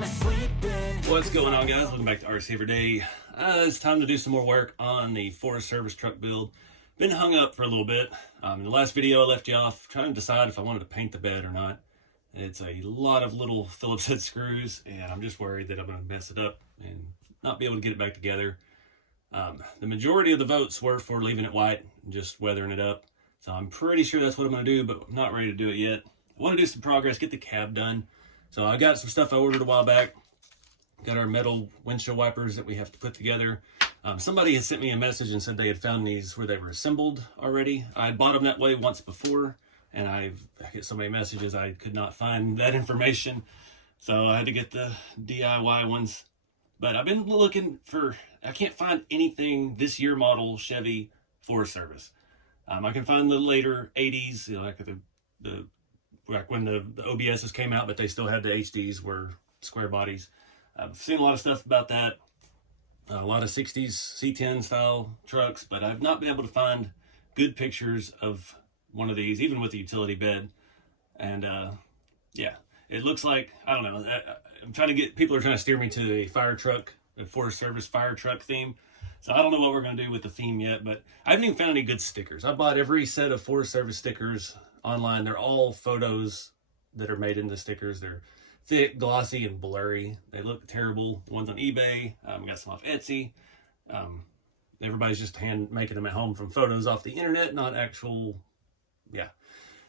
wanna sleep in. What's going on, guys? Welcome back to RC Every Day. It's time to do some more work on the Forest Service truck build. Been hung up for a little bit. In the last video I left you off trying to decide if I wanted to paint the bed or not. It's a lot of little Phillips head screws, and I'm just worried that I'm going to mess it up and not be able to get it back together. The majority of the votes were for leaving it white and just weathering it up. So I'm pretty sure that's what I'm going to do, but I'm not ready to do it yet. I want to do some progress, get the cab done. So I got some stuff I ordered a while back. Got our metal windshield wipers that we have to put together. Somebody had sent me a message and said they had found these where they were assembled already. I had bought them that way once before, and I get so many messages I could not find that information. So I had to get the DIY ones. But I've been looking for, I can't find anything this year model Chevy Forest Service. I can find the later 80s, you know, like when the OBSs came out, but they still had the HDs, were square bodies. I've seen a lot of stuff about that. A lot of 60s C10 style trucks, but I've not been able to find good pictures of one of these, even with the utility bed. And yeah, it looks like, I don't know, I'm trying to get, people are trying to steer me to a fire truck, a Forest Service fire truck theme. So I don't know what we're going to do with the theme yet, but I haven't even found any good stickers. I bought every set of Forest Service stickers online. They're all photos that are made into stickers. They're thick, glossy, and blurry. They look terrible. The ones on eBay, got some off Etsy. Everybody's just hand making them at home from photos off the internet, not actual, yeah.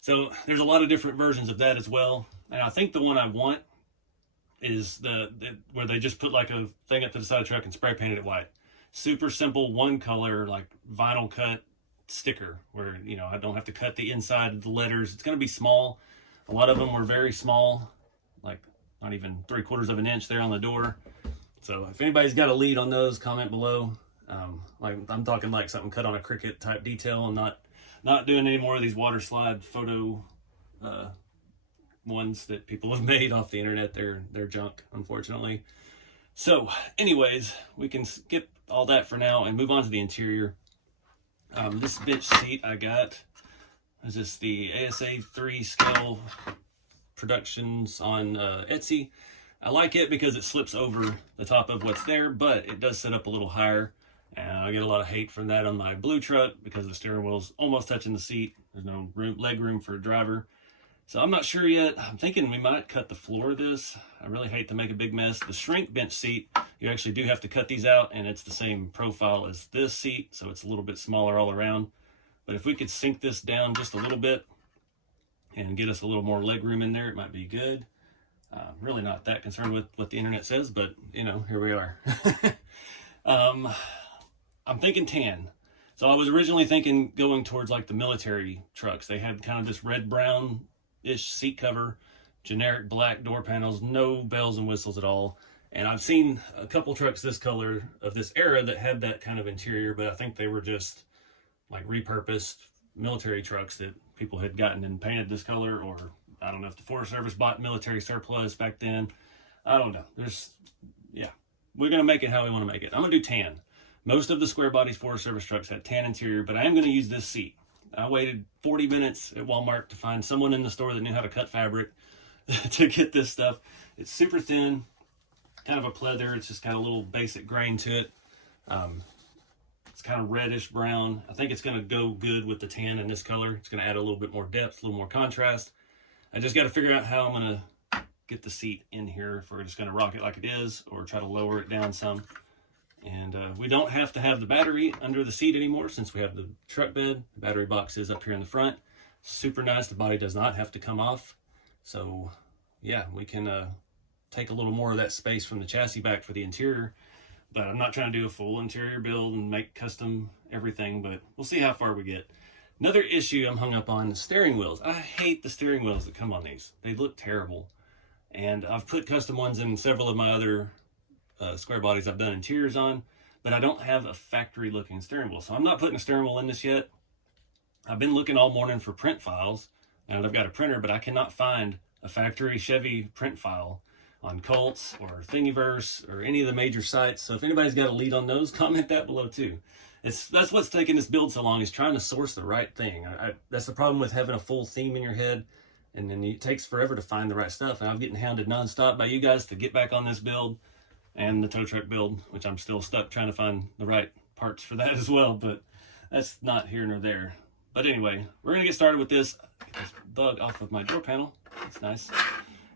So there's a lot of different versions of that as well. And I think the one I want is the where they just put like a thing up to the side of the truck and spray painted it white. Super simple, one color, like vinyl cut sticker where, you know, I don't have to cut the inside of the letters. It's going to be small. A lot of them were very small, like not even 3/4 of an inch there on the door. So if anybody's got a lead on those, comment below. Like I'm talking like something cut on a Cricut type detail, and not doing any more of these water slide photo ones that people have made off the internet. They're junk, unfortunately. So anyways, we can skip all that for now and move on to the interior. This bench seat I got is this the ASA 3 scale productions on Etsy. I like it because it slips over the top of what's there, but it does sit up a little higher. And I get a lot of hate from that on my blue truck because the steering wheel's almost touching the seat. There's no leg room for a driver. So I'm not sure yet. I'm thinking we might cut the floor of this. I really hate to make a big mess. The shrink bench seat, you actually do have to cut these out, and it's the same profile as this seat, so it's a little bit smaller all around. But if we could sink this down just a little bit and get us a little more leg room in there, it might be good. Really not that concerned with what the internet says, but you know, here we are. I'm thinking tan. So I was originally thinking going towards like the military trucks. They had kind of this red-brown-ish seat cover, generic black door panels, no bells and whistles at all. And I've seen a couple trucks this color of this era that had that kind of interior, but I think they were just like repurposed military trucks that people had gotten and painted this color, or I don't know if the Forest Service bought military surplus back then. I don't know. Yeah, we're going to make it how we want to make it. I'm going to do tan. Most of the Squarebody Forest Service trucks had tan interior, but I am going to use this seat. I waited 40 minutes at Walmart to find someone in the store that knew how to cut fabric to get this stuff. It's super thin, kind of a pleather. It's just got a little basic grain to it. It's kind of reddish brown. I think it's going to go good with the tan in this color. It's going to add a little bit more depth, a little more contrast. I just got to figure out how I'm going to get the seat in here, if we're just going to rock it like it is or try to lower it down some. And we don't have to have the battery under the seat anymore since we have the truck bed. The battery box is up here in the front. Super nice. The body does not have to come off. So yeah, we can take a little more of that space from the chassis back for the interior. But I'm not trying to do a full interior build and make custom everything, but we'll see how far we get. Another issue I'm hung up on is steering wheels. I hate the steering wheels that come on these. They look terrible. And I've put custom ones in several of my other square bodies I've done interiors on, but I don't have a factory looking steering wheel. So I'm not putting a steering wheel in this yet. I've been looking all morning for print files, and I've got a printer, but I cannot find a factory Chevy print file on Colts or Thingiverse or any of the major sites. So if anybody's got a lead on those, comment that below too. That's what's taking this build so long, is trying to source the right thing. That's the problem with having a full theme in your head and then it takes forever to find the right stuff. And I'm getting hounded nonstop by you guys to get back on this build and the tow truck build, which I'm still stuck trying to find the right parts for that as well, but that's not here nor there. But anyway, we're gonna get started with this. Get this bug off of my door panel. That's nice.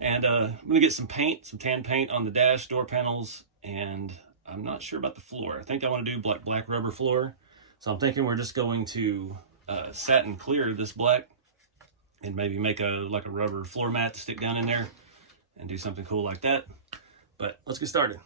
And I'm gonna get some paint, some tan paint on the dash, door panels, and I'm not sure about the floor. I think I want to do black rubber floor. So I'm thinking we're just going to satin clear this black and maybe make a rubber floor mat to stick down in there and do something cool like that. But let's get started.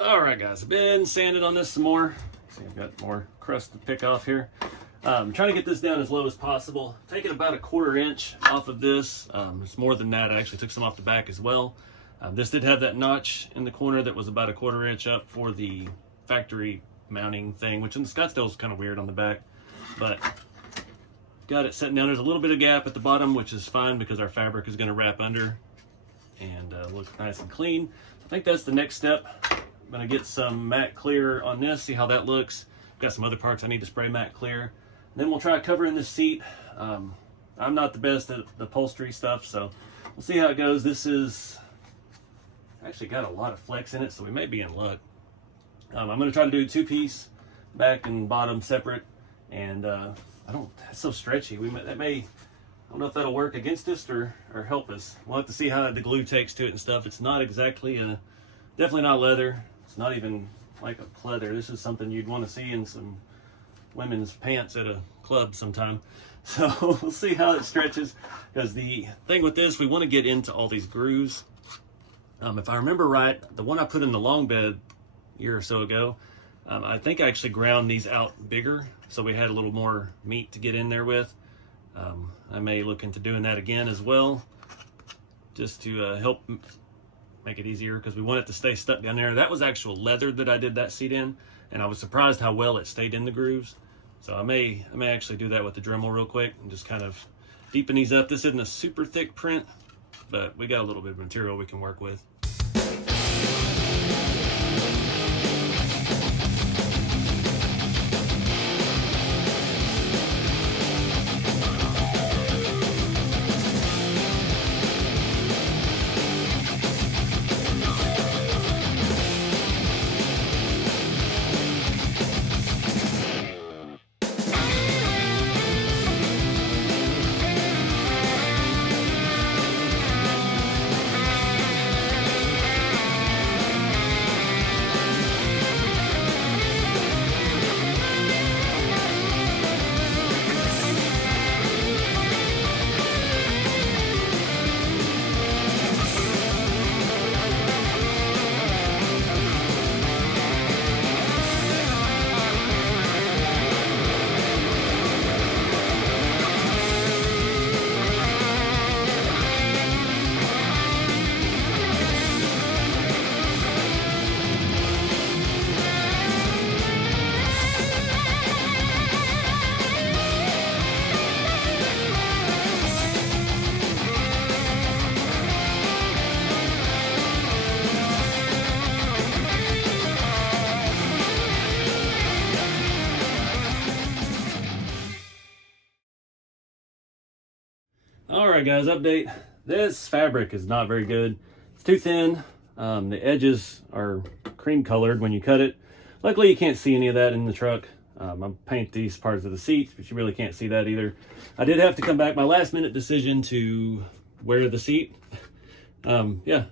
Alright guys, I've been sanding on this some more. See, I've got more crust to pick off here. I'm trying to get this down as low as possible. Taking about a 1/4 inch off of this. It's more than that. I actually took some off the back as well. This did have that notch in the corner that was about a 1/4 inch up for the factory mounting thing, which in the Scottsdale is kind of weird on the back. But got it setting down. There's a little bit of gap at the bottom, which is fine because our fabric is going to wrap under and look nice and clean. I think that's the next step. I'm going to get some matte clear on this, see how that looks. Got some other parts I need to spray matte clear. And then we'll try covering this seat. I'm not the best at the upholstery stuff, so we'll see how it goes. This is actually got a lot of flex in it, so we may be in luck. I'm going to try to do 2-piece, back and bottom separate. And that's so stretchy. I don't know if that'll work against us or help us. We'll have to see how the glue takes to it and stuff. It's not exactly definitely not leather. It's not even like a pleather. This is something you'd want to see in some women's pants at a club sometime. So we'll see how it stretches, because the thing with this, we want to get into all these grooves. If I remember right, the one I put in the long bed a year or so ago, I think I actually ground these out bigger, so we had a little more meat to get in there with. I may look into doing that again as well, just to help make it easier, because we want it to stay stuck down there. That was actual leather that I did that seat in, and I was surprised how well it stayed in the grooves. So I may actually do that with the Dremel real quick and just kind of deepen these up. This isn't a super thick print, but we got a little bit of material we can work with. Alright guys, update. This fabric is not very good. It's too thin. The edges are cream colored when you cut it. Luckily you can't see any of that in the truck. I paint these parts of the seats, but you really can't see that either. I did have to come back. My last minute decision to wear the seat Yeah,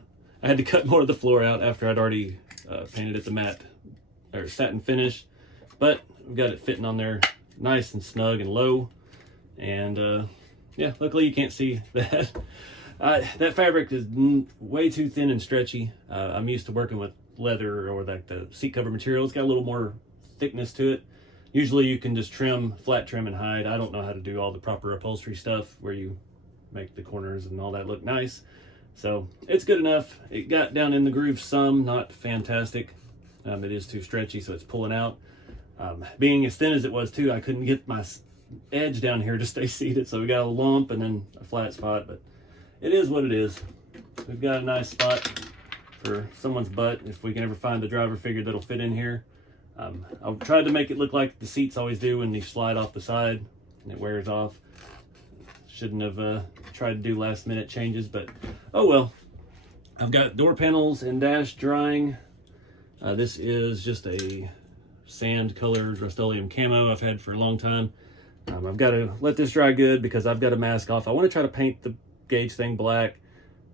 I had to cut more of the floor out after I'd already painted it the matte or satin finish, but we've got it fitting on there nice and snug and low. And yeah, luckily you can't see that. That fabric is way too thin and stretchy. I'm used to working with leather or like the seat cover material. It's got a little more thickness to it. Usually you can just trim, flat trim and hide. I don't know how to do all the proper upholstery stuff where you make the corners and all that look nice. So it's good enough. It got down in the groove some, not fantastic. It is too stretchy, so it's pulling out. Being as thin as it was too, I couldn't get my edge down here to stay seated, so we got a lump and then a flat spot, but it is what it is. We've got a nice spot for someone's butt if we can ever find the driver figure that'll fit in here. I've tried to make it look like the seats always do when you slide off the side and it wears off. Shouldn't have tried to do last minute changes, but oh well. I've got door panels and dash drying. This is just a sand colored Rust-Oleum camo I've had for a long time. I've got to let this dry good because I've got to mask off. I want to try to paint the gauge thing black.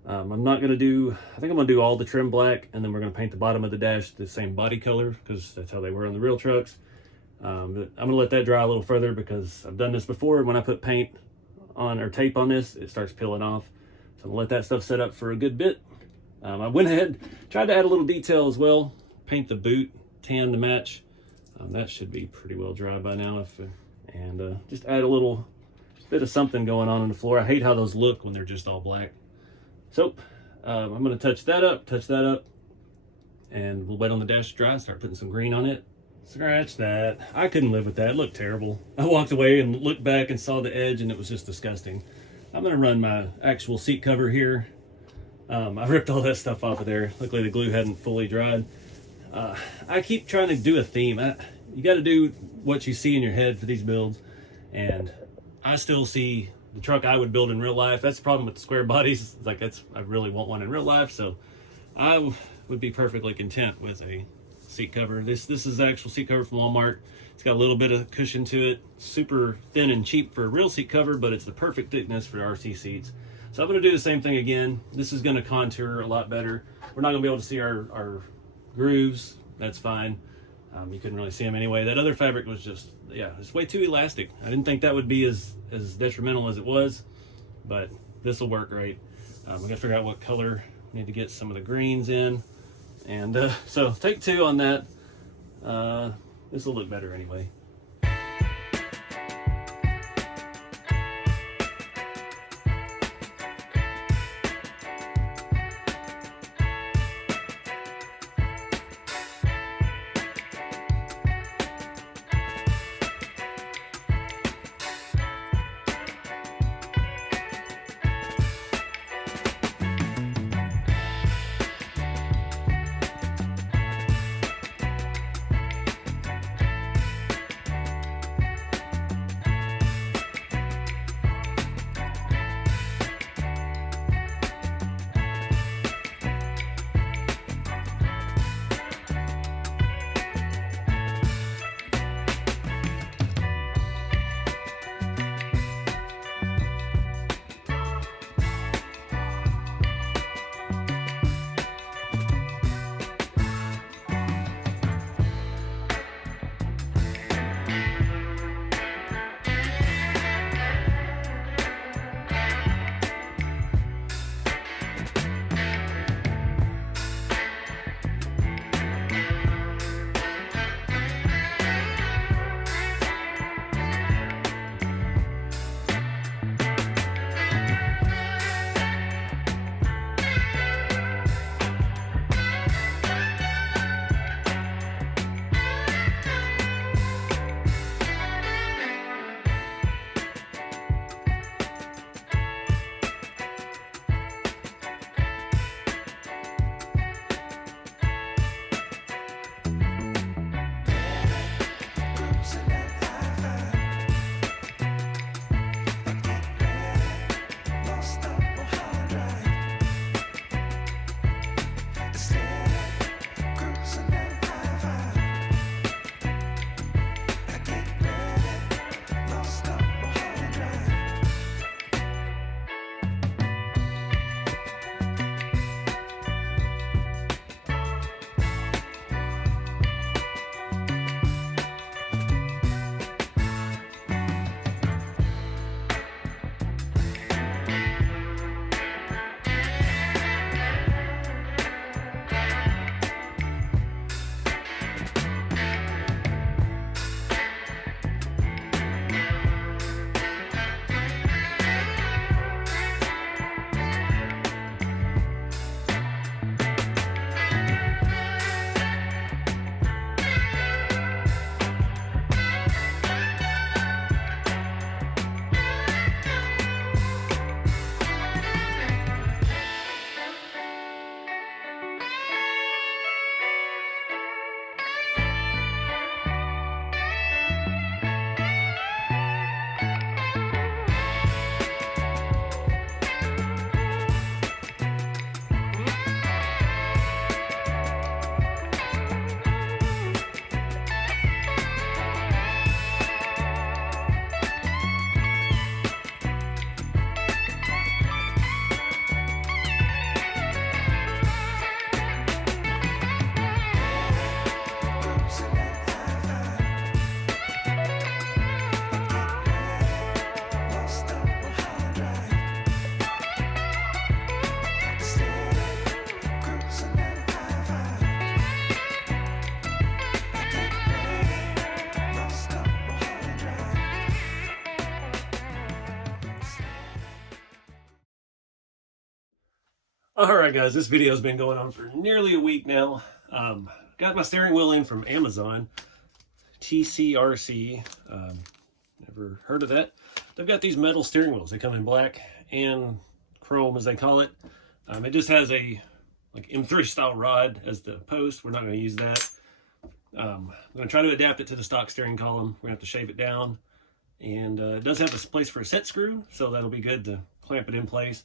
I'm not going to do, I think I'm going to do all the trim black, and then we're going to paint the bottom of the dash the same body color because that's how they were on the real trucks. But I'm going to let that dry a little further because I've done this before. When I put paint on or tape on this, it starts peeling off. So I'm going to let that stuff set up for a good bit. I went ahead, tried to add a little detail as well. Paint the boot tan to match. That should be pretty well dry by now. And just add a little bit of something going on the floor. I hate how those look when they're just all black. So I'm going to touch that up, and we'll wait on the dash to dry, start putting some green on it. Scratch that. I couldn't live with that. It looked terrible. I walked away and looked back and saw the edge, and it was just disgusting. I'm going to run my actual seat cover here. I ripped all that stuff off of there. Luckily the glue hadn't fully dried. I keep trying to do a theme. You got to do what you see in your head for these builds, and I still see the truck I would build in real life. That's the problem with the square bodies. It's like I really want one in real life, so I would be perfectly content with a seat cover. This is the actual seat cover from Walmart. It's got a little bit of cushion to it. Super thin and cheap for a real seat cover, but it's the perfect thickness for RC seats. So I'm going to do the same thing again. This is going to contour a lot better. We're not going to be able to see our grooves. That's fine. You couldn't really see them anyway. That other fabric was just, yeah, it's way too elastic. I didn't think that would be as detrimental as it was, but this will work great. We got to figure out what color. Need to get some of the greens in. And so take two on that. This will look better anyway. Alright guys, this video has been going on for nearly a week now. Got my steering wheel in from Amazon. TCRC. Never heard of that. They've got these metal steering wheels. They come in black and chrome, as they call it. It just has a like M3 style rod as the post. We're not going to use that. I'm going to try to adapt it to the stock steering column. We're going to have to shave it down. And it does have a place for a set screw, so that'll be good to clamp it in place.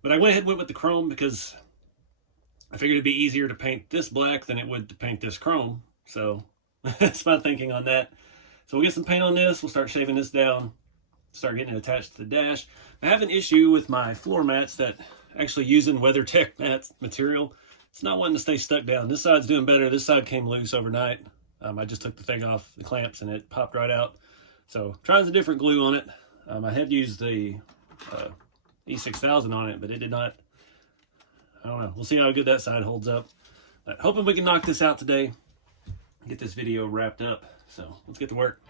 But I went ahead and went with the chrome because I figured it'd be easier to paint this black than it would to paint this chrome. So that's my thinking on that. So we'll get some paint on this. We'll start shaving this down, start getting it attached to the dash. I have an issue with my floor mats that actually using WeatherTech mats material. It's not wanting to stay stuck down. This side's doing better. This side came loose overnight. I just took the thing off the clamps and it popped right out. So trying a different glue on it. I had used the E6000 on it, but it did not. I don't know. We'll see how good that side holds up. But hoping we can knock this out today, get this video wrapped up. So let's get to work.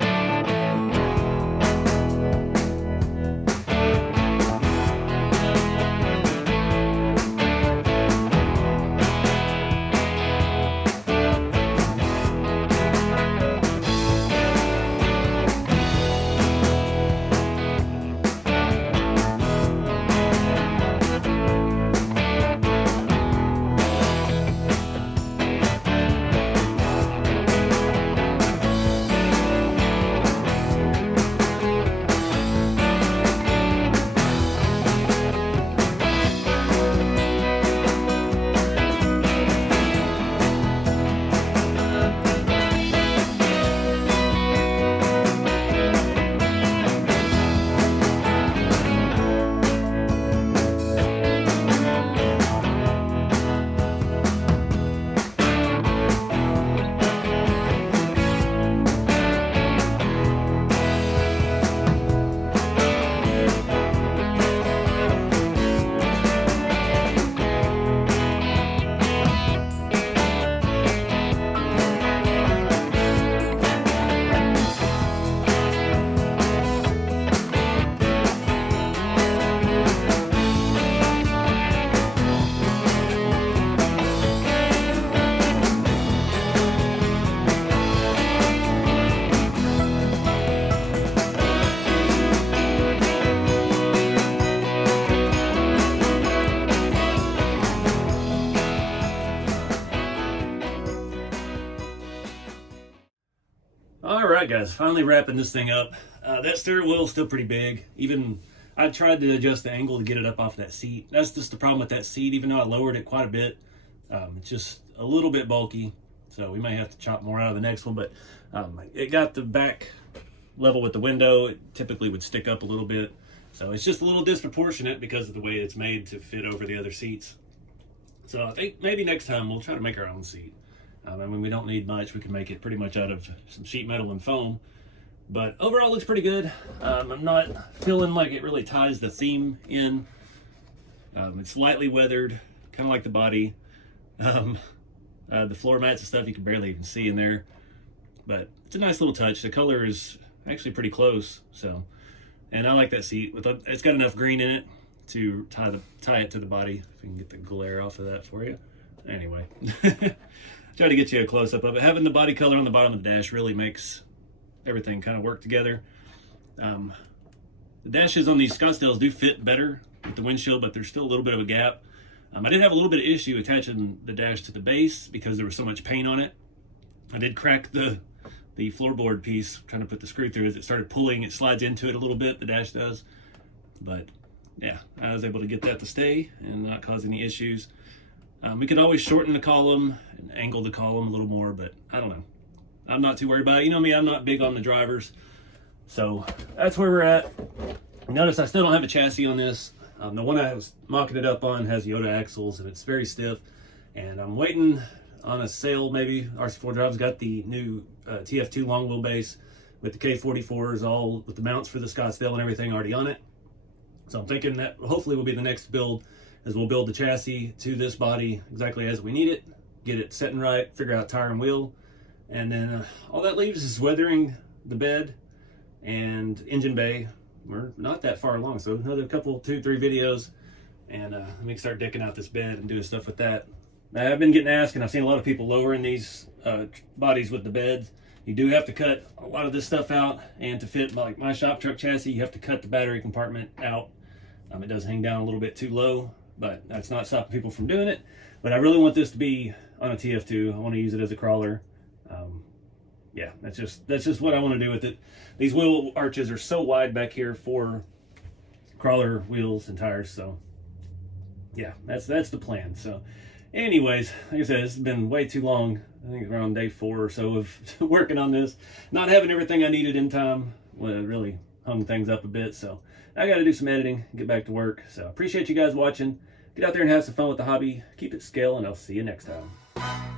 Alright guys, finally wrapping this thing up. That steering wheel is still pretty big. Even I tried to adjust the angle to get it up off that seat. That's just the problem with that seat. Even though I lowered it quite a bit, it's just a little bit bulky. So we may have to chop more out of the next one. But it got the back level with the window. It typically would stick up a little bit. So it's just a little disproportionate because of the way it's made to fit over the other seats. So I think maybe next time we'll try to make our own seat. I mean, we don't need much. We can make it pretty much out of some sheet metal and foam. But overall, it looks pretty good. I'm not feeling like it really ties the theme in. It's lightly weathered, kind of like the body. The floor mats and stuff, you can barely even see in there. But it's a nice little touch. The color is actually pretty close. So, and I like that seat. It's got enough green in it to tie it to the body. If we can get the glare off of that for you. Anyway. Try to get you a close-up of it. Having the body color on the bottom of the dash really makes everything kind of work together. The dashes on these Scottsdales do fit better with the windshield, but there's still a little bit of a gap. I did have a little bit of issue attaching the dash to the base because there was so much paint on it. I did crack the floorboard piece trying to put the screw through. As it started pulling, it slides into it a little bit, the dash does. But yeah, I was able to get that to stay and not cause any issues. We could always shorten the column and angle the column a little more, but I don't know. I'm not too worried about it. You know me, I'm not big on the drivers. So that's where we're at. Notice I still don't have a chassis on this. The one I was mocking it up on has Yoda axles and it's very stiff. And I'm waiting on a sale maybe. RC4 Drive's got the new TF2 long wheelbase with the K44s, all with the mounts for the Scottsdale and everything already on it. So I'm thinking that hopefully will be the next build, is we'll build the chassis to this body exactly as we need it, get it setting right, figure out tire and wheel, and then all that leaves is weathering the bed and engine bay. We're not that far along, so another couple, 2-3 videos, and let me start decking out this bed and doing stuff with that. Now, I've been getting asked, and I've seen a lot of people lowering these bodies with the beds. You do have to cut a lot of this stuff out, and to fit like my shop truck chassis, you have to cut the battery compartment out. It does hang down a little bit too low, but that's not stopping people from doing it. But I really want this to be on a TF2. I want to use it as a crawler. Yeah, that's just what I want to do with it. These wheel arches are so wide back here for crawler wheels and tires, so yeah, that's the plan. So anyways, like I said, it's been way too long. I think around day 4 or so of working on this, not having everything I needed in time. Well, it really hung things up a bit, so I got to do some editing, get back to work. So appreciate you guys watching. Get out there and have some fun with the hobby. Keep it scale, and I'll see you next time.